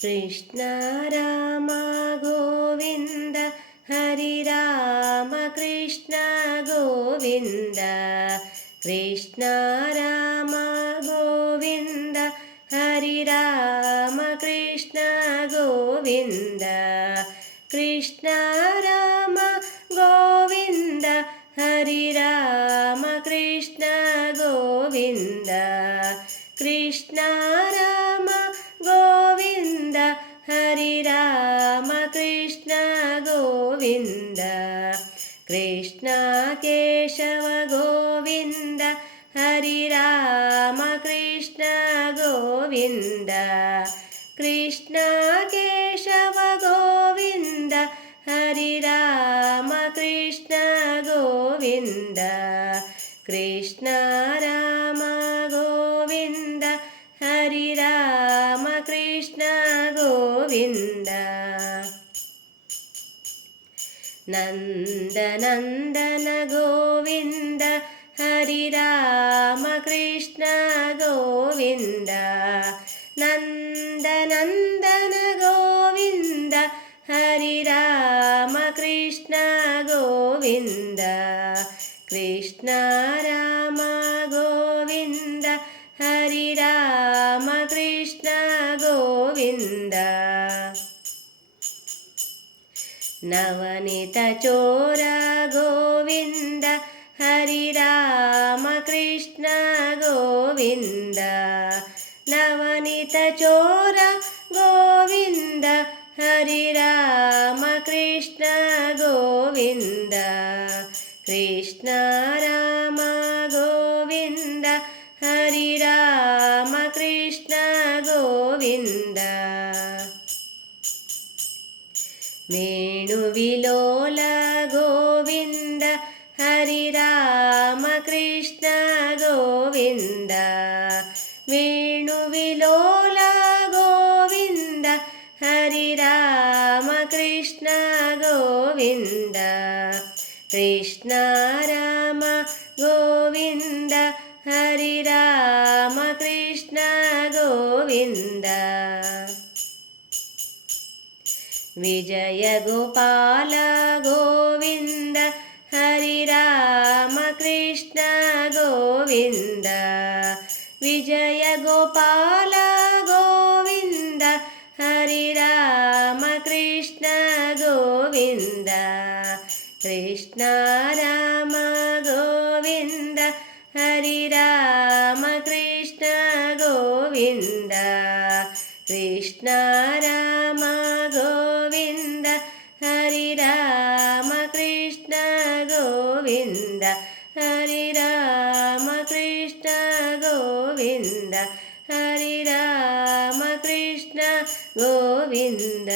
ಕೃಷ್ಣ ರಾಮ ಗೋವಿಂದ ಹರಿ ರಾಮ ಕೃಷ್ಣ ಗೋವಿಂದ ಕೃಷ್ಣ ರಾಮ ಗೋವಿಂದ ಹರಿ ರಾಮ ಕೃಷ್ಣ ಗೋವಿಂದ ಕೃಷ್ಣ ರಾಮ ಗೋವಿಂದ ಹರಿ ರಾಮ ಕೃಷ್ಣ ಗೋವಿಂದ ಕೃಷ್ಣ ರಾಮ ಗೋವಿಂದ ಹರಿ ರಾಮ ಕೃಷ್ಣ ಗೋವಿಂದ ಕೃಷ್ಣ ಕೇಶವ ಗೋವಿಂದ ಹರಿ ರಾಮ ಕೃಷ್ಣ ಗೋವಿಂದ ಕೃಷ್ಣ ಕೇಶವ ಗೋವಿಂದ ಹರಿ ರಾಮ ಕೃಷ್ಣ ಗೋವಿಂದ ಕೃಷ್ಣ ರಾಮ ಗೋವಿಂದ ಹರಿ ರಾಮ ಕೃಷ್ಣ ಗೋವಿಂದ ನಂದನಂದನ ಗೋವಿಂದ ಹರಿ ರಾಮ ಕೃಷ್ಣ ಗೋವಿಂದ ನಂದನಂದನ ಗೋವಿಂದ ಹರಿ ರಾಮ ಕೃಷ್ಣ ಗೋವಿಂದ ಕೃಷ್ಣ ರಾಮ ಗೋವಿಂದ ಹರಿ ರಾಮ ಕೃಷ್ಣ ಗೋವಿಂದ ನವನಿತ ಚೋರ ಗೋವಿಂದ ಹರಿ ರಾಮ ಕೃಷ್ಣ ಗೋವಿಂದ ನವನಿತ ಚೋರ ಗೋವಿಂದ ಹರಿ ರಾಮ ಕೃಷ್ಣ ಗೋವಿಂದ ಕೃಷ್ಣ ರಾಮ ಗೋವಿಂದ ಹರಿ ರಾಮ ಕೃಷ್ಣ ಗೋವಿಂದ ವೇಣುವಿಲೋಲ ಗೋವಿಂದ ಹರಿ ರಾಮ ಕೃಷ್ಣ ಗೋವಿಂದ ವೇಣುವಿಲೋಲ ಗೋವಿಂದ ಹರಿ ರಾಮ ಕೃಷ್ಣ ಗೋವಿಂದ ಕೃಷ್ಣ ರಾಮ ಗೋವಿಂದ ಹರಿ ರಾಮ ಕೃಷ್ಣ ಗೋವಿಂದ ವಿಜಯ ಗೋಪಾಲ ಗೋವಿಂದ ಹರಿ ರಾಮ ಕೃಷ್ಣ ಗೋವಿಂದ ವಿಜಯ ಗೋಪಾಲ ಗೋವಿಂದ ಹರಿ ರಾಮ ಕೃಷ್ಣ ಗೋವಿಂದ ಕೃಷ್ಣ ರಾಮ ಗೋವಿಂದ ಹರಿ ರಾಮ ಕೃಷ್ಣ ಗೋವಿಂದ ಕೃಷ್ಣ ರಾಮ ಗೋವಿಂದ ಹರಿ ರಾಮ ಕೃಷ್ಣ ಗೋವಿಂದ ಹರಿ ರಾಮ ಕೃಷ್ಣ ಗೋವಿಂದ ಹರಿ ರಾಮ ಕೃಷ್ಣ ಗೋವಿಂದ